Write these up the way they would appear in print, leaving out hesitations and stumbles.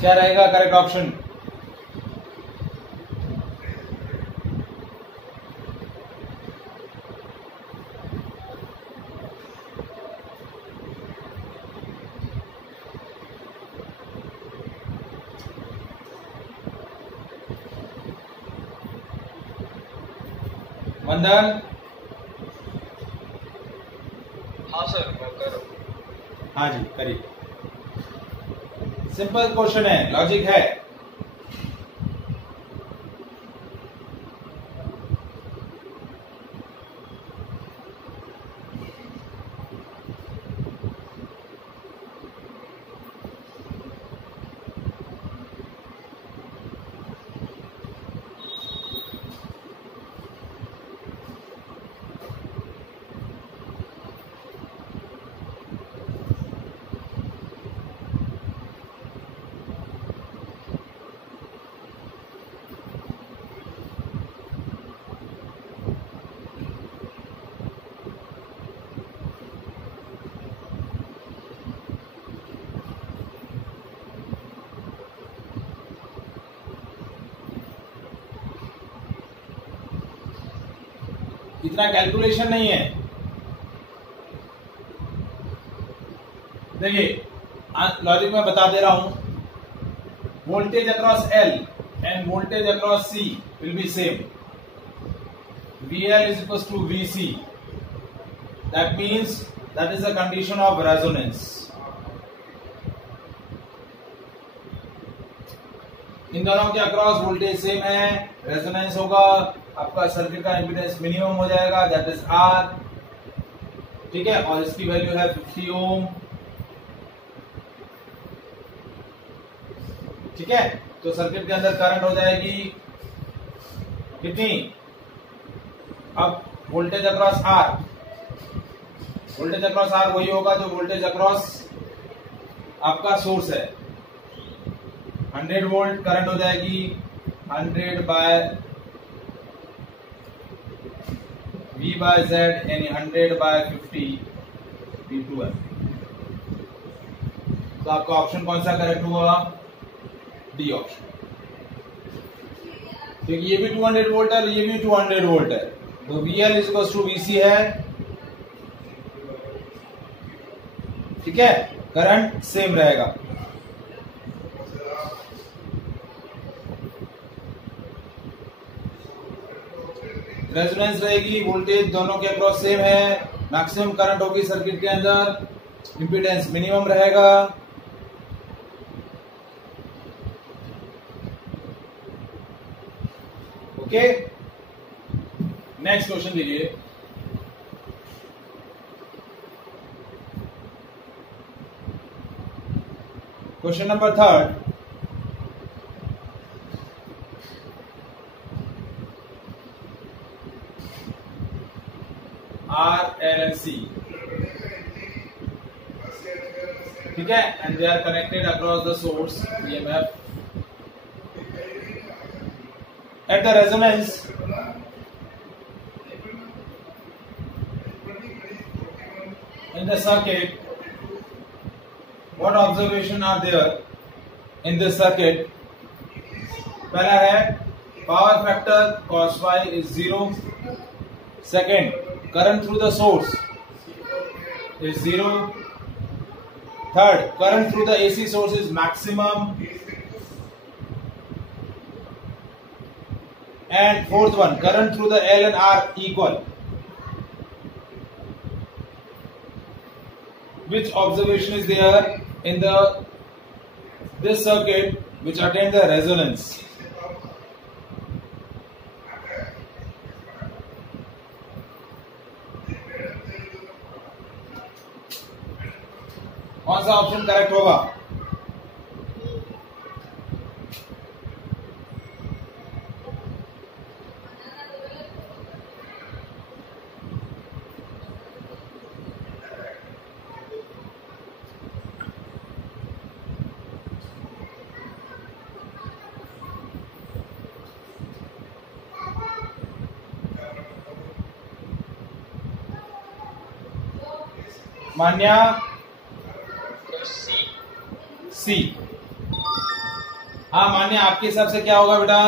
क्या रहेगा correct option? मंदन? हाँ सर, मैं कर रहा हूँ। हाँ जी करिए। सिंपल क्वेश्चन है, लॉजिक है। इतना कैलकुलेशन नहीं है। देखिए लॉजिक में बता दे रहा हूं, voltage across L and voltage across C will be same. VL is equals to VC. That means that is a condition of resonance. इन दोनों के अक्रॉस वोल्टेज सेम है, रेजोनेंस होगा, आपका सर्किट का इंपीडेंस मिनिमम हो जाएगा, दैट इज R, ठीक है, और इसकी वैल्यू है 50 ओम, ठीक है। तो सर्किट के अंदर करंट हो जाएगी कितनी? अब voltage across R, voltage across R वही होगा जो वोल्टेज अक्रॉस आपका सोर्स है। 100 वोल्ट करंट हो जाएगी 100 बाय V बाय Z, यानी 100 बाय 50 V2 है। तो आपका ऑप्शन कौन सा करेक्ट हुआ? D option. क्योंकि ये भी 200 वोल्ट है, ये भी 200 वोल्ट है, तो VL is equal to VC है, ठीक है, करंट सेम रहेगा। रेजोनेंस रहेगी, वोल्टेज दोनों के अक्रॉस सेम है, मैक्सिमम करंट होगी सर्किट के अंदर, इंपीडेंस मिनिमम रहेगा। ओके, नेक्स्ट क्वेश्चन लीजिए। Question number 3, R, L and C, ठीक है, and they are connected across the source EMF. At the resonance, in the circuit, what observation are there in this circuit? पहला है power factor cos phi is 0. Second, current through the source is 0. Third, current through the AC source is maximum. And fourth one, current through the L and R equal. Which observation is there in this circuit which attained the resonance? कौन सा option correct होगा? मान्या? सी। सी। हाँ मान्य, आपके हिसाब से क्या होगा बेटा?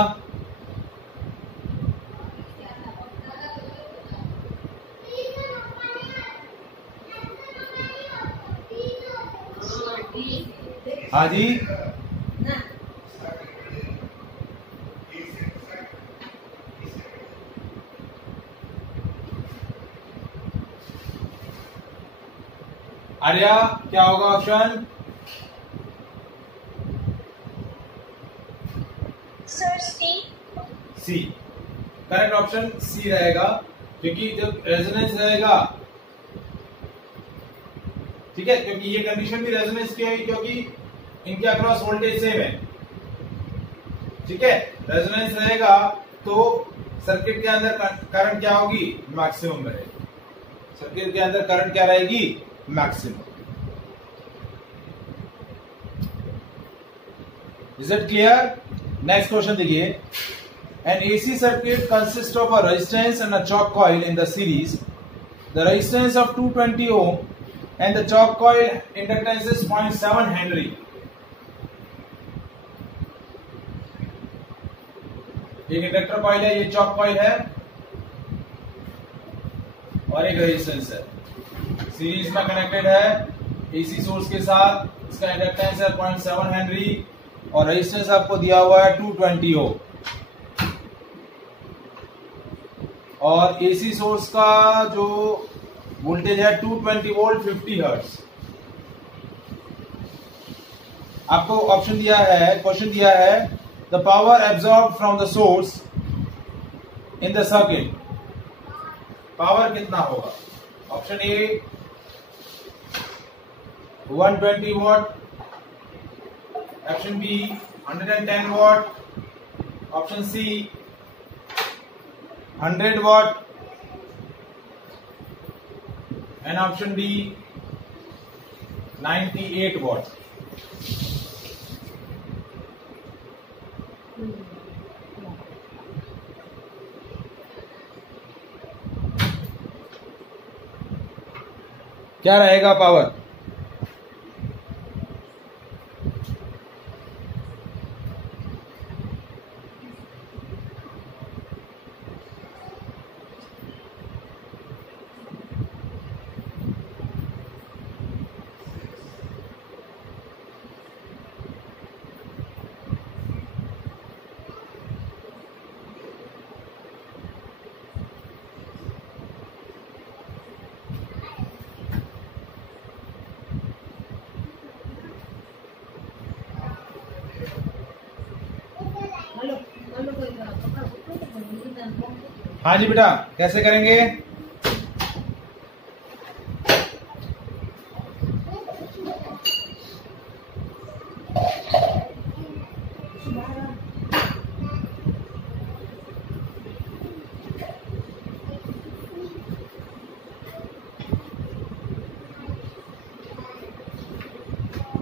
हाँ जी, आर्या क्या होगा ऑप्शन? सर सी। सी। करेक्ट ऑप्शन सी रहेगा, क्योंकि जब रेजोनेंस रहेगा, ठीक है, क्योंकि ये कंडीशन भी रेजोनेंस की है, क्योंकि इनके अक्रॉस वोल्टेज सेम है, ठीक है। रेजोनेंस रहेगा तो सर्किट के अंदर करंट क्या होगी? मैक्सिमम रहेगी। सर्किट के अंदर करंट क्या रहेगी? Maximum. Is it clear? Next question देखिए। An AC circuit consists of a resistance and a choke coil in the series. The resistance of 220 ohm and the choke coil inductance is 0.7 Henry. एक inductor coil है, ये chalk coil है, और एक resistance है, series में connected है AC source के साथ। इसका इंडक्टेंस है 0.7 हेनरी और रेजिस्टेंस आपको दिया हुआ है 220 ओम। और AC सोर्स का जो वोल्टेज है 220 वोल्ट 50 हर्ट्ज। आपको ऑप्शन दिया है, क्वेश्चन दिया है, the power absorb from the source in the circuit, power कितना होगा? Option A 120 watt, option B 110 watt, option C 100 watt, and option D 98 watt. क्या रहेगा पावर? हाँ जी बेटा, कैसे करेंगे?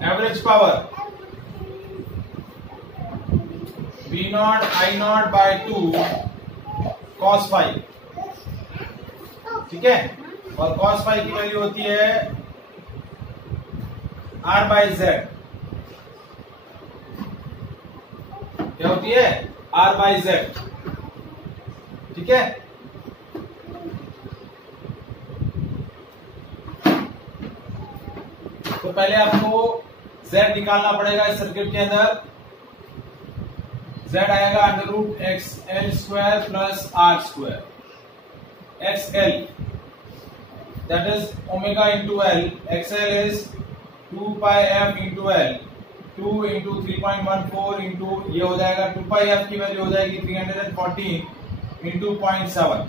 Average power V naught I naught by 2 cos phi, ठीक है, और cos फाई की वैल्यू होती है R बाय Z। क्या होती है? R बाय Z, ठीक है। तो पहले आपको Z निकालना पड़ेगा इस सर्किट के अंदर। Z आएगा √XL² plus R²। XL that is omega into L, XL is 2 pi f into L, 2 into 3.14 into ये हो जाएगा 2 pi f की वैल्यू हो जाएगी 314 into 0.7,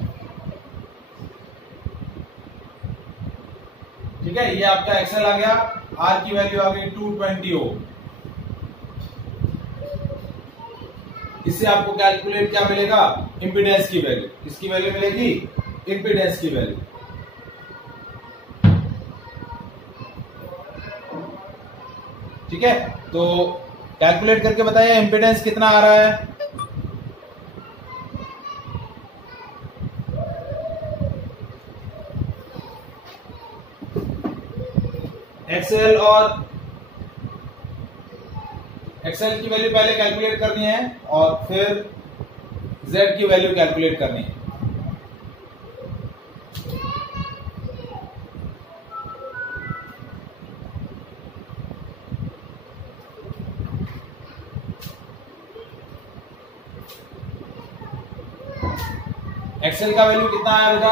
ठीक है। ये आपका XL आ गया, R की वैल्यू आ गई 220 ओम। इससे आपको कैलकुलेट क्या मिलेगा? इंपीडेंस की वैल्यू। किसकी वैल्यू मिलेगी? इंपीडेंस की वैल्यू। ठीक है, तो कैलकुलेट करके बताइए इंपीडेंस कितना आ रहा है? XL और एक्सएल की वैल्यू पहले कैलकुलेट करनी है और फिर जेड की वैल्यू कैलकुलेट करनी है। एक्सएल का वैल्यू कितना आया बेटा?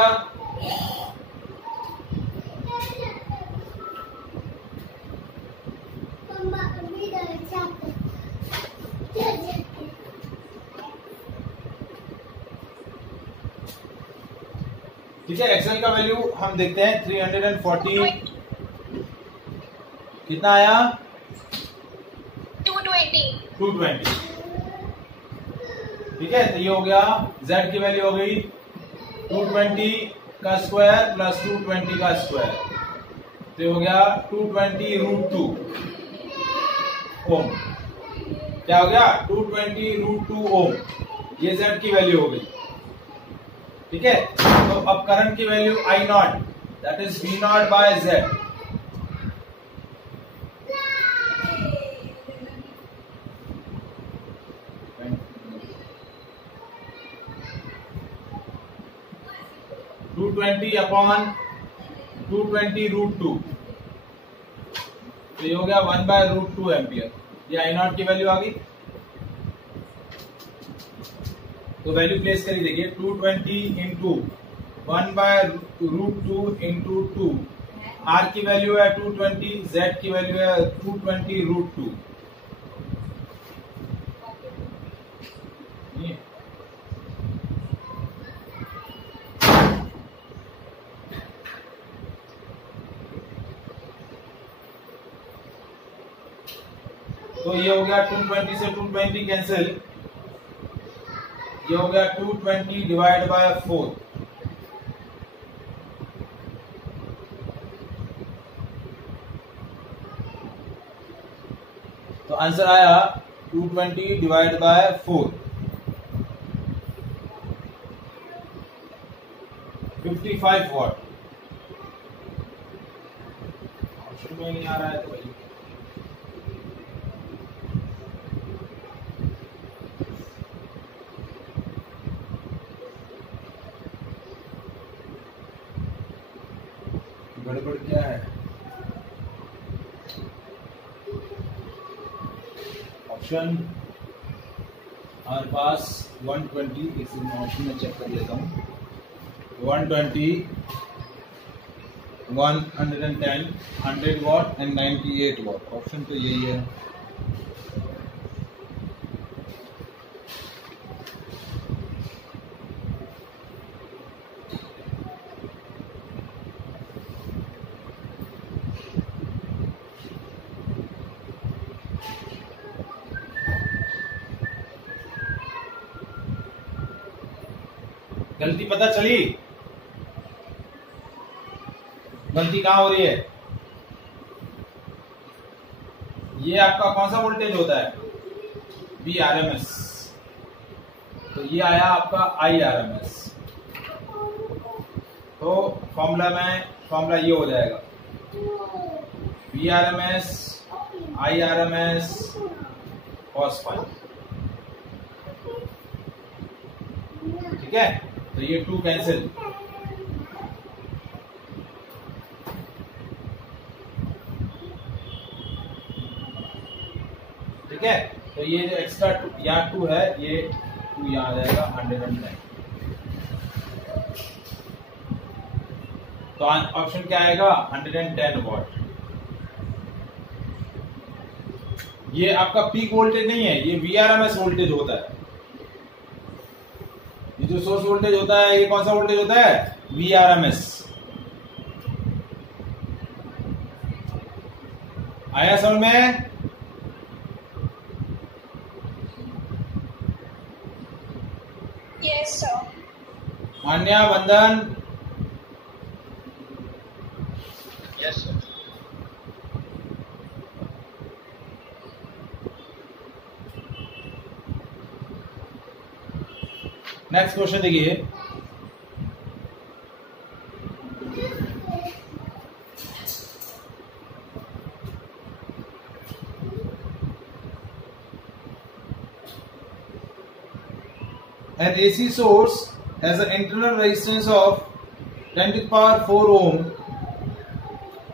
ठीक है, एक्सएल का वैल्यू हम देखते हैं 340 कितना आया? 220। ठीक है, तो ये हो गया z की वैल्यू हो गई 220 का स्क्वायर प्लस 220 का स्क्वायर, तो ये हो गया 220√2 ओम। क्या हो गया? 220√2 ओम, ये z की वैल्यू हो गई। ठीक है, तो अब करंट की value I0 that is V0 by Z। To 220 upon 220√2, तो ये हो गया 1/√2 एम्पियर। ये I0 की वैल्यू आ गई। तो वैल्यू प्लेस करिए, देखिए 220 इंटू 1/√2 इंटू 2, R की वैल्यू है 220, Z की वैल्यू है 220√2। तो ये हो गया 220 से 220 कैंसिल, ये हो गया 220 डिवाइड बाय 4। तो आंसर आया 220 डिवाइड बाय 4, 55 वॉट। ऑप्शन में नहीं आ रहा है तो भाई गड़बड़ क्या है? ऑप्शन हमारे पास 120, इसी ऑप्शन में चेक कर लेता हूँ। 120, 110, 100 वॉट एंड 98 वॉट। ऑप्शन तो यही है। गलती पता चली? गलती कहां हो रही है? ये आपका कौन सा वोल्टेज होता है? VRMS। तो ये आया आपका IRMS। तो फॉर्मूला ये हो जाएगा VRMS IRMS cos phi। ठीक है, तो ये 2 कैंसिल। ठीक है, तो ये जो एक्स्ट्रा यहाँ 2 है, ये 2 यहाँ आ जाएगा 110। तो ऑप्शन क्या आएगा? 110 वॉट। ये आपका पीक वोल्टेज नहीं है, ये VRMS वोल्टेज होता है। ये जो सोर्स वोल्टेज होता है, ये कौन सा वोल्टेज होता है? VRMS। आया समझ में? Yes sir. Manya, Vandan, yes sir. Next question देखिए। an AC source has an internal resistance of 10 to the power 4 ohm.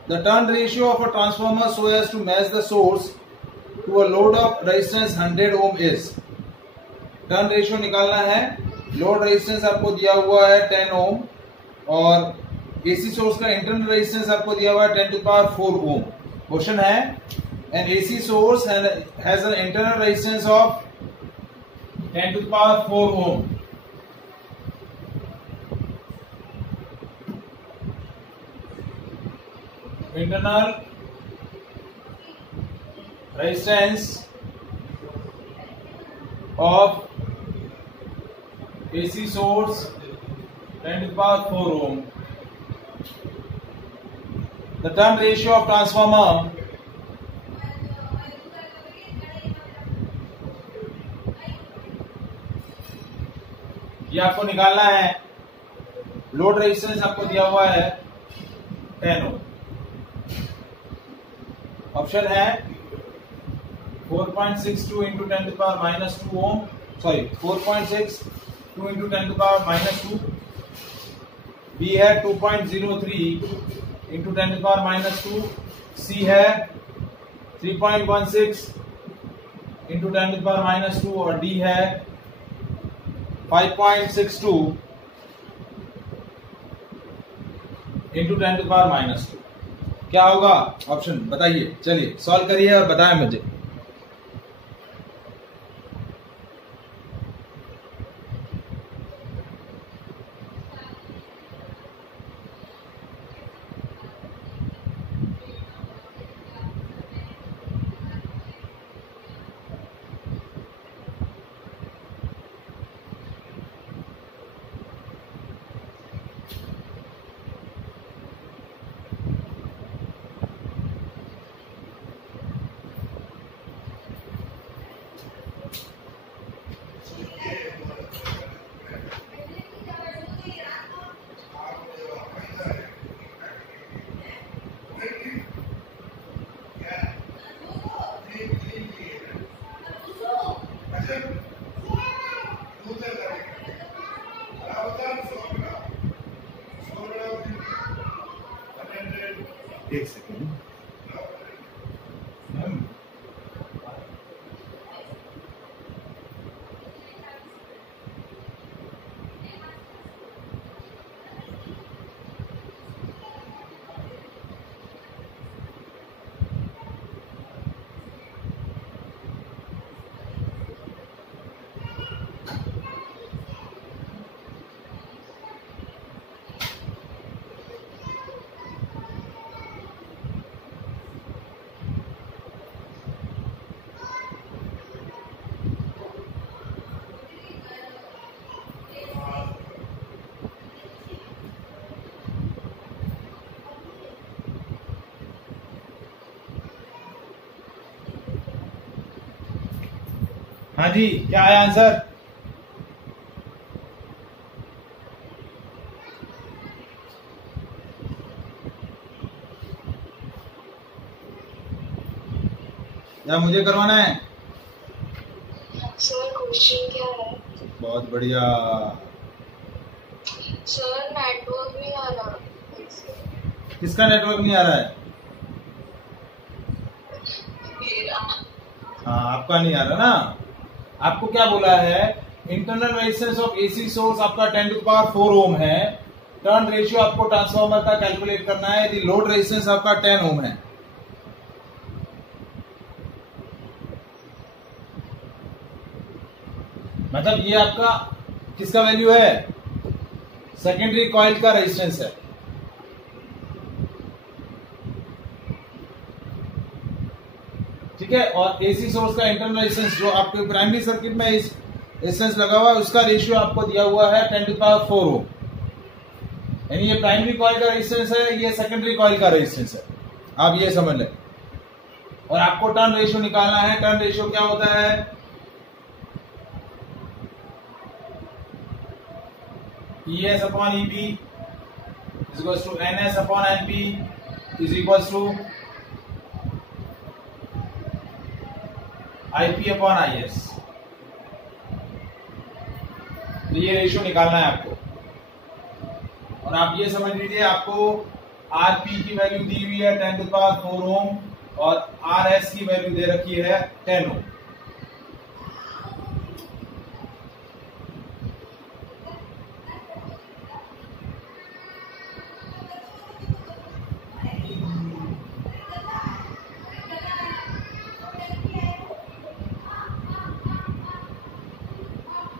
The turn ratio of a transformer so as to match the source to a load of resistance 100 ohm is. Turn ratio निकालना है. Load resistance आपको दिया हुआ है 10 ohm और AC source का internal resistance आपको दिया हुआ है 10 to the power 4 ohm. Question है an AC source has an internal resistance of 10 to the power 4 ohm. Internal resistance of AC source 10 to the power 4 ohm. The turn ratio of transformer ये आपको निकालना है. Load resistance आपको दिया हुआ है 10 ओम. Option है 4.62 into 10 to the power minus 2 ohm. Sorry, 4.62 into 10 to the power minus 2. B है 2.03 into 10 to the power minus 2. C है 3.16 into 10 to the power minus 2 और D है 5.62 into 10 to the power minus 2. क्या होगा option बताइए. चलिए solve करिए और बताएं मुझे. एक सेकेंड. हाँ जी, क्या है आंसर? या मुझे करवाना है? सर क्वेश्चन क्या है? बहुत बढ़िया. सर नेटवर्क नहीं आ रहा. किसका नेटवर्क नहीं आ रहा है? हाँ, आपका नहीं आ रहा ना. आपको क्या बोला है? Internal resistance of AC source आपका 10 to the power 4 ओम है. टर्न रेशियो आपको ट्रांसफार्मर का कैलकुलेट करना है. यदि लोड रेजिस्टेंस आपका 10 ओम है. मतलब ये आपका किसका वैल्यू है? सेकेंडरी कॉइल का रेजिस्टेंस है. ठीक है. और एसी सोर्स का इंटरनल रेजिस्टेंस जो आपके प्राइमरी सर्किट में इस रेजिस्टेंस लगा हुआ है उसका रेशियो आपको दिया हुआ है 10 to the power 4 ओम. यानी ये प्राइमरी कॉइल का रेजिस्टेंस है, ये सेकेंडरी कॉइल का रेजिस्टेंस है. आप ये समझ लें. और आपको टर्न रेशियो निकालना है. टर्न रेशियो क्या होता है? ES upon EB is equals to NS upon NP is equals to IP upon IS. तो ये रेशियो निकालना है आपको। और आप ये समझ लीजिए आपको आरपी की वैल्यू दी हुई है 10⁴ ओम और आरएस की वैल्यू दे रखी है 10 ओम।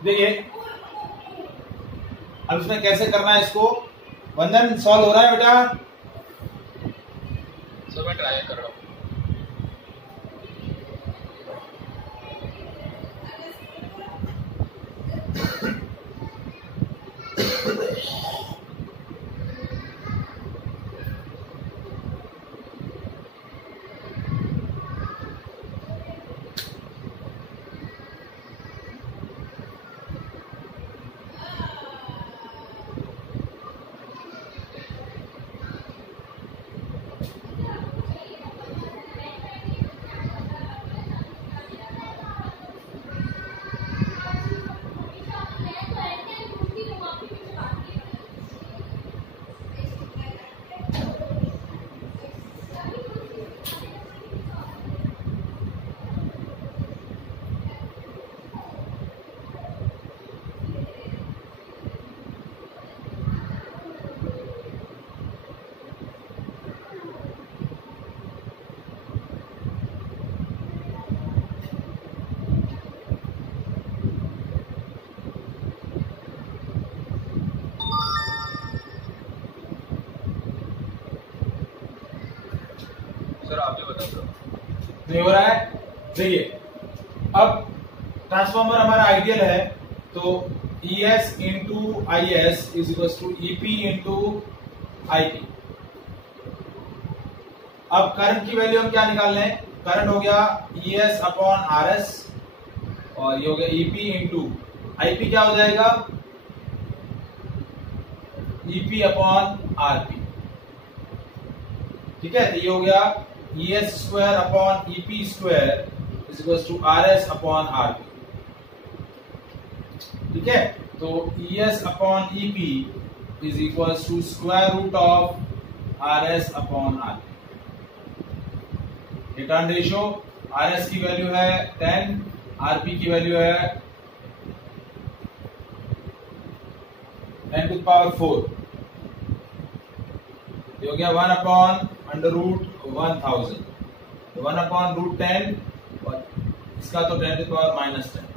देखिए अब इसमें कैसे करना है इसको। वंदन सॉल्व हो रहा है बेटा? सर मैं ट्राई कर रहा हूँ। सर आप भी बताओ सर। नहीं हो रहा है? देखिए अब ट्रांसफॉर्मर हमारा आइडियल है तो ES into IS is equal to EP into IP। अब करंट की वैल्यू हम क्या निकाल लें? करंट हो गया ES अपॉन RS और ये हो गया EP इंटू IP। क्या हो जाएगा? EP upon RP। ठीक है, तो ये हो गया ES square upon EP square is equal to RS upon RP। ठीक है, तो ES upon EP is equal to square root of RS upon RP। Return ratio RS की वैल्यू है 10, RP की वैल्यू है 10⁴। ये हो गया 1 upon under root 1000, 1 upon root 10 और इसका तो 10⁻⁻10।